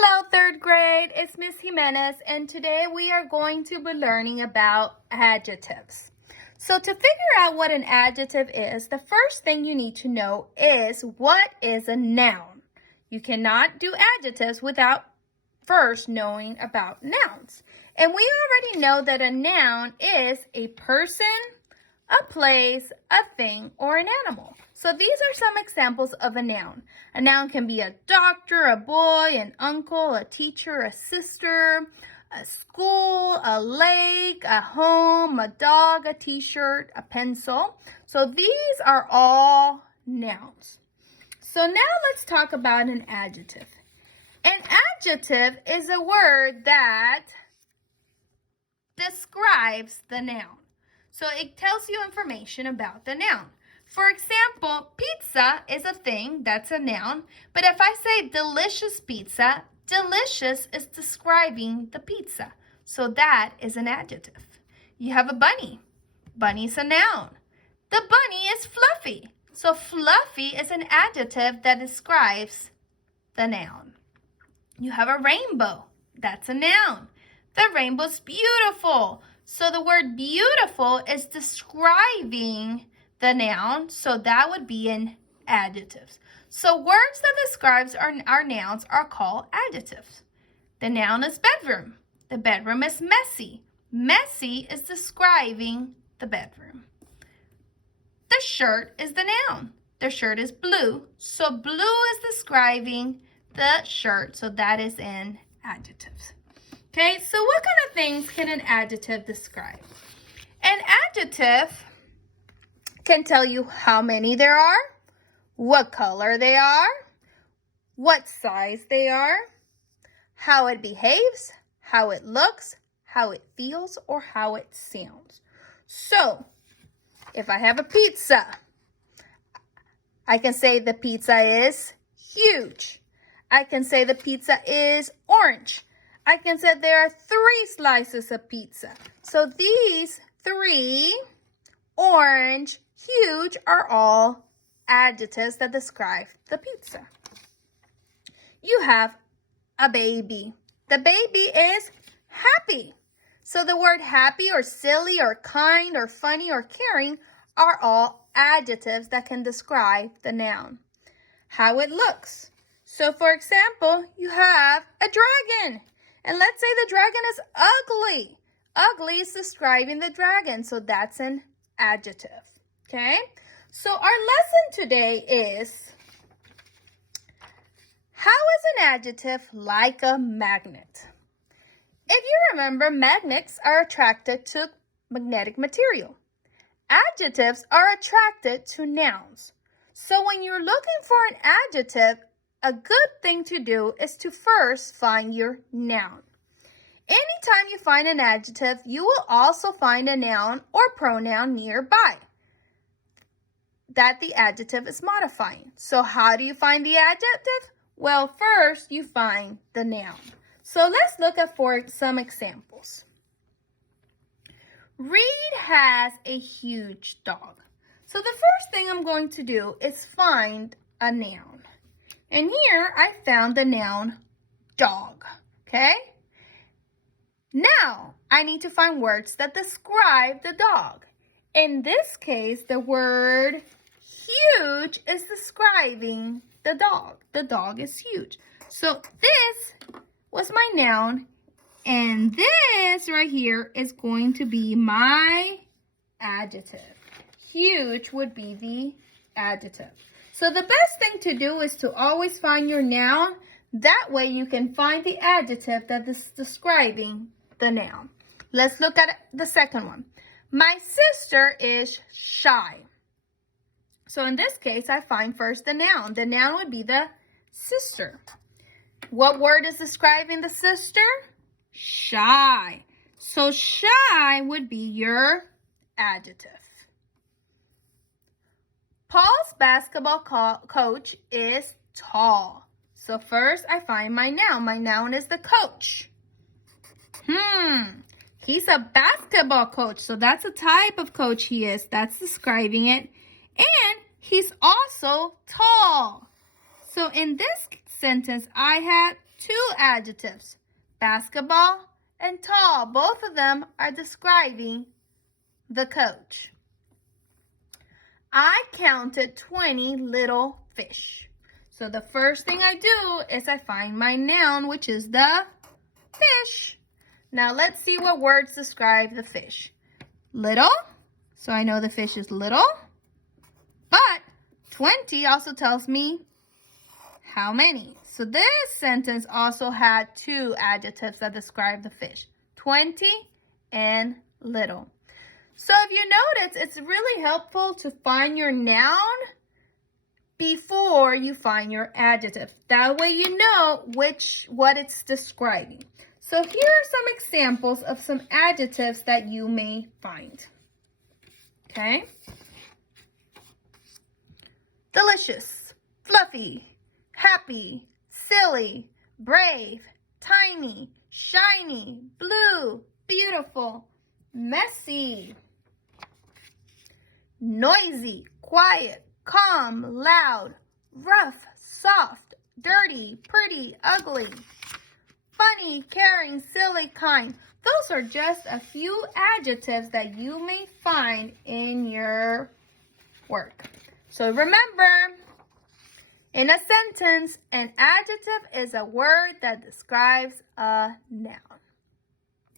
Hello, third grade. It's Miss Jimenez, and today we are going to be learning about adjectives. So to figure out what an adjective is, the first thing you need to know is what is a noun. You cannot do adjectives without first knowing about nouns. And we already know that a noun is a person, a place, a thing, or an animal. So these are some examples of a noun. A noun can be a doctor, a boy, an uncle, a teacher, a sister, a school, a lake, a home, a dog, a t-shirt, a pencil. So these are all nouns. So now let's talk about an adjective. An adjective is a word that describes the noun. So it tells you information about the noun. For example, pizza is a thing, that's a noun. But if I say delicious pizza, delicious is describing the pizza. So that is an adjective. You have a bunny. Bunny's a noun. The bunny is fluffy. So fluffy is an adjective that describes the noun. You have a rainbow. That's a noun. The rainbow's beautiful. So the word beautiful is describing the noun, so that would be an adjective. So words that describes our nouns are called adjectives. The noun is bedroom. The bedroom is messy. Messy is describing the bedroom. The shirt is the noun. The shirt is blue, so blue is describing the shirt, so that is an adjective. Okay, so what kind of things can an adjective describe? An adjective can tell you how many there are, what color they are, what size they are, how it behaves, how it looks, how it feels, or how it sounds. So, if I have a pizza, I can say the pizza is huge. I can say the pizza is orange. I can say there are 3 slices of pizza. So these 3, orange, huge, are all adjectives that describe the pizza. You have a baby. The baby is happy. So the word happy or silly or kind or funny or caring are all adjectives that can describe the noun. How it looks. So for example, you have a dragon. And let's say the dragon is ugly. Ugly is describing the dragon, so that's an adjective. Okay? So our lesson today is, how is an adjective like a magnet? If you remember, magnets are attracted to magnetic material. Adjectives are attracted to nouns. So when you're looking for an adjective, a good thing to do is to first find your noun. Anytime you find an adjective, you will also find a noun or pronoun nearby that the adjective is modifying. So how do you find the adjective? Well, first you find the noun. So let's look at some examples. Reed has a huge dog. So the first thing I'm going to do is find a noun. And here I found the noun dog, okay? Now I need to find words that describe the dog. In this case, the word huge is describing the dog. The dog is huge. So this was my noun, and this right here is going to be my adjective. Huge would be the adjective. So the best thing to do is to always find your noun. That way you can find the adjective that is describing the noun. Let's look at the second one. My sister is shy. So in this case, I find first the noun. The noun would be the sister. What word is describing the sister? Shy. So shy would be your adjective. Paul's basketball coach is tall. So first I find my noun. My noun is the coach. He's a basketball coach. So that's a type of coach he is. That's describing it. And he's also tall. So in this sentence, I had two adjectives, basketball and tall. Both of them are describing the coach. I counted 20 little fish. So the first thing I do is I find my noun, which is the fish. Now let's see what words describe the fish. Little, so I know the fish is little, but 20 also tells me how many. So this sentence also had two adjectives that describe the fish, 20 and little. So if you notice, it's really helpful to find your noun before you find your adjective. That way you know what it's describing. So here are some examples of some adjectives that you may find. Okay? Delicious, fluffy, happy, silly, brave, tiny, shiny, blue, beautiful, messy, noisy, quiet, calm, loud, rough, soft, dirty, pretty, ugly, funny, caring, silly, kind. Those are just a few adjectives that you may find in your work. So remember, in a sentence, an adjective is a word that describes a noun.